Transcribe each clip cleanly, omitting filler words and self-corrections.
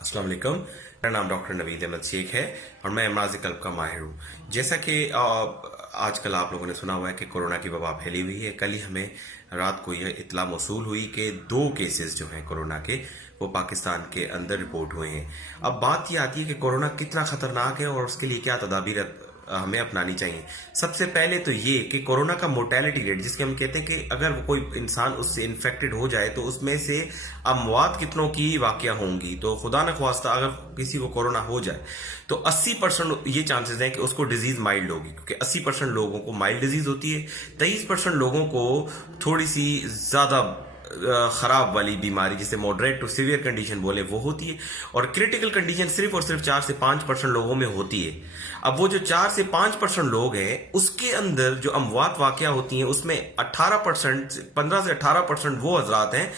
अस्सलाम वालेकुम। मेरा नाम डॉक्टर नवीद अहमद शेख है और मैं अमराज कल्ब का माहिर हूँ। जैसा कि आजकल आप लोगों ने सुना हुआ है कि कोरोना की वबा फैली हुई है। कल ही हमें रात को यह इत्तला मौसूल हुई कि 2 केसेस जो हैं कोरोना के वो पाकिस्तान के अंदर रिपोर्ट हुए हैं। अब बात ये आती है कि कोरोना कितना ख़तरनाक है और उसके लिए क्या तदाबीर हमें अपनानी चाहिए। सबसे पहले तो ये कि कोरोना का मोर्टेलिटी रेट, जिसके हम कहते हैं कि अगर कोई इंसान उससे इन्फेक्टेड हो जाए तो उसमें से अमवात कितनों की वाक़या होंगी। तो खुदा न ख्वास्ता अगर किसी को कोरोना हो जाए तो 80% ये चांसेस हैं कि उसको डिजीज़ माइल्ड होगी, क्योंकि 80% लोगों को माइल्ड डिजीज़ होती है, 23% लोगों को थोड़ी सी ज़्यादा ख़राब वाली बीमारी जिसे मॉडरेट टू सीवियर कंडीशन बोले वो होती है, और क्रिटिकल कंडीशन सिर्फ और सिर्फ 4 से 5% लोगों में होती है। अब वो जो 4 से 5% लोग हैं उसके अंदर जो अमवात वाक़या होती हैं उसमें 18%, 15 से 18% वो हजरात हैं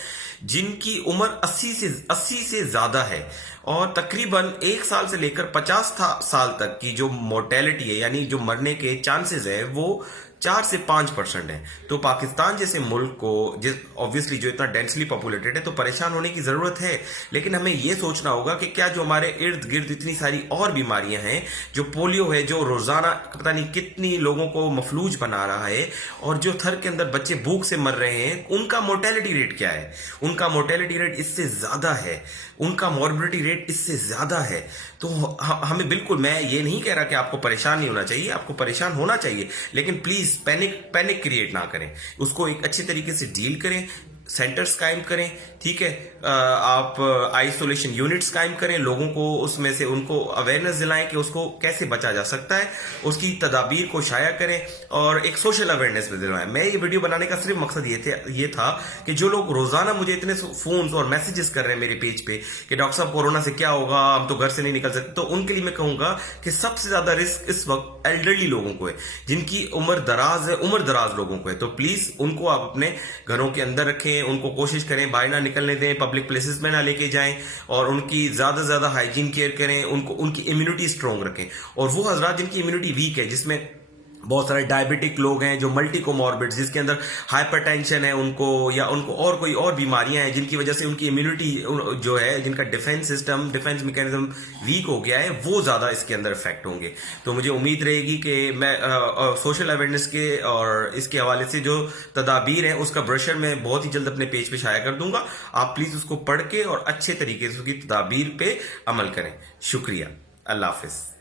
जिनकी उम्र 80 से ज़्यादा है, और तकरीबन 1 साल से लेकर 50 साल तक की जो मोर्टेलिटी है, यानी जो मरने के चांसेस है, वो 4 से 5% है। तो पाकिस्तान जैसे मुल्क को, जिस ऑब्वियसली जो इतना डेंसली पॉपुलेटेड है, तो परेशान होने की ज़रूरत है, लेकिन हमें ये सोचना होगा कि क्या जो हमारे इर्द गिर्द इतनी सारी और बीमारियां हैं, जो पोलियो है जो रोज़ाना पता नहीं कितनी लोगों को मफलूज बना रहा है, और जो थर के अंदर बच्चे भूख से मर रहे हैं, उनका मोर्टेलिटी रेट क्या है? उनका मोर्टेलिटी रेट इससे ज़्यादा है, उनका मॉर्बिडिटी रेट इससे ज़्यादा है। तो हमें बिल्कुल, मैं ये नहीं कह रहा कि आपको परेशान नहीं होना चाहिए, आपको परेशान होना चाहिए, लेकिन प्लीज़ पैनिक क्रिएट ना करें, उसको एक अच्छे तरीके से डील करें, सेंटर्स कायम करें, ठीक है, आप आइसोलेशन यूनिट्स कायम करें, लोगों को उसमें से उनको अवेयरनेस दिलाएं कि उसको कैसे बचा जा सकता है, उसकी तदाबीर को शाया करें और एक सोशल अवेयरनेस भी दिलवाएं। मैं ये वीडियो बनाने का सिर्फ मकसद ये था कि जो लोग रोजाना मुझे इतने फोन्स और मैसेजेस कर रहे हैं मेरे पेज पे कि डॉक्टर साहब कोरोना से क्या होगा, हम तो घर से नहीं निकल सकते, तो उनके लिए मैं कहूंगा कि सबसे ज्यादा रिस्क इस वक्त एल्डरली लोगों को है, जिनकी उम्र दराज है, उम्र दराज लोगों को है। तो प्लीज उनको आप अपने घरों के अंदर रखें, उनको कोशिश करें बाहर ना निकलने दें, पब्लिक प्लेसेस में ना लेके जाएं, और उनकी ज्यादा से ज्यादा हाइजीन केयर करें, उनको उनकी इम्यूनिटी स्ट्रॉन्ग रखें। और वो हजरात जिनकी इम्यूनिटी वीक है, जिसमें बहुत सारे डायबिटिक लोग हैं, जो मल्टी कोमॉर्बिड, जिसके अंदर हाइपरटेंशन है उनको, या उनको और कोई और बीमारियां हैं जिनकी वजह से उनकी इम्यूनिटी जो है, जिनका डिफेंस डिफेंस मैकेनिज्म वीक हो गया है, वो ज़्यादा इसके अंदर इफेक्ट होंगे। तो मुझे उम्मीद रहेगी कि मैं सोशल अवेयरनेस के और इसके हवाले से जो तदाबीर हैं उसका ब्रोशर मैं बहुत ही जल्द अपने पेज पे शाया कर दूंगा। आप प्लीज़ उसको पढ़ के और अच्छे तरीके से उसकी तदाबीर पे अमल करें। शुक्रिया। अल्लाह हाफिज़।